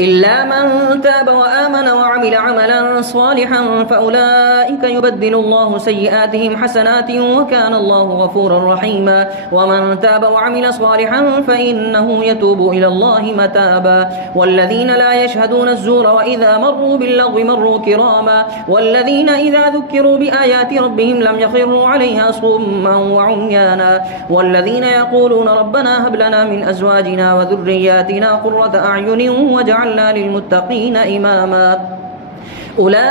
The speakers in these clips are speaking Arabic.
إلا من تاب وآمن وعمل عملا صالحا فأولئك يبدل الله سيئاتهم حسنات وكان الله غفورا رحيما. ومن تاب وعمل صالحا فإنه يتوب إلى الله متابا. والذين لا يشهدون الزور وإذا مروا باللغو مروا كراما. والذين إذا ذكروا بآيات ربهم لم يخروا عليها صما وعميانا. والذين يقولون ربنا هب لنا من أزواجنا وذرياتنا قرة أعين واجعلنا للمتقين إماما. أولئك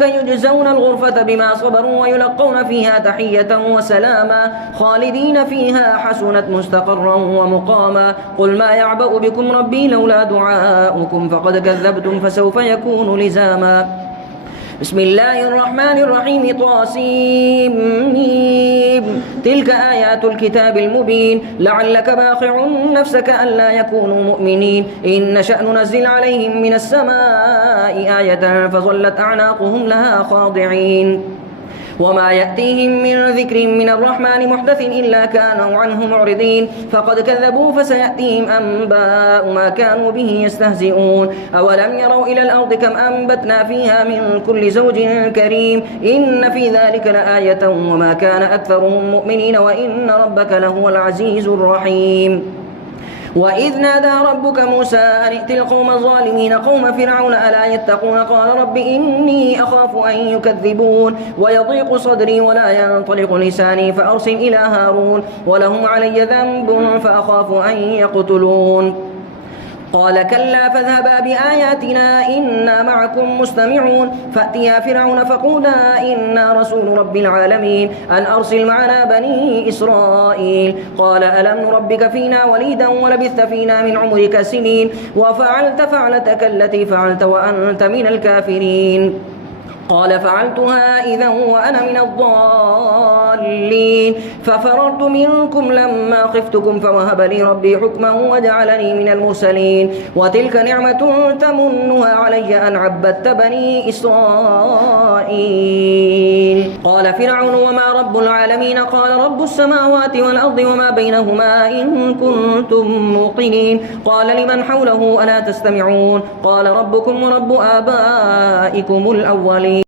يجزون الغرفة بما صبروا ويلقون فيها تحية وسلاما خالدين فيها حسنت مستقرا ومقاما. قل ما يعبأ بكم ربي لولا دعاؤكم فقد كذبتم فسوف يكون لزاما. بسم الله الرحمن الرحيم. طاسيم تلك آيات الكتاب المبين لعلك باخع نفسك ألا يكونوا مؤمنين. إن نشأ ننزل عليهم من السماء آية فظلت أعناقهم لها خاضعين. وما يأتيهم من ذكر من الرحمن محدث إلا كانوا عنه معرضين. فقد كذبوا فسيأتيهم أنباء ما كانوا به يستهزئون. أولم يروا إلى الأرض كم أنبتنا فيها من كل زوج كريم إن في ذلك لآية وما كان أكثرهم مؤمنين وإن ربك لهو العزيز الرحيم. وإذ نادى ربك موسى أن ائت القوم الظالمين قوم فرعون ألا يتقون قال رب إني أخاف أن يكذبون ويضيق صدري ولا ينطلق لساني فأرسل إلى هارون ولهم علي ذنب فأخاف أن يقتلون. قال كلا فاذهبا بآياتنا إنا معكم مستمعون. فأتيا فرعون فقولا إنا رسول رب العالمين أن أرسل معنا بني إسرائيل. قال ألم نربك فينا وليدا ولبثت فينا من عمرك سنين وفعلت فعلتك التي فعلت وأنت من الكافرين. قال فعلتها إذا وأنا من الضالين ففررت منكم لما خفتكم فوهب لي ربي حكما وجعلني من المرسلين. وتلك نعمة تمنها علي أن عبدت بني إسرائيل. قال فرعون وما رب العالمين قال رب السماوات والأرض وما بينهما إن كنتم موقنين. قال لمن حوله ألا تستمعون قال ربكم ورب آبائكم الأولين.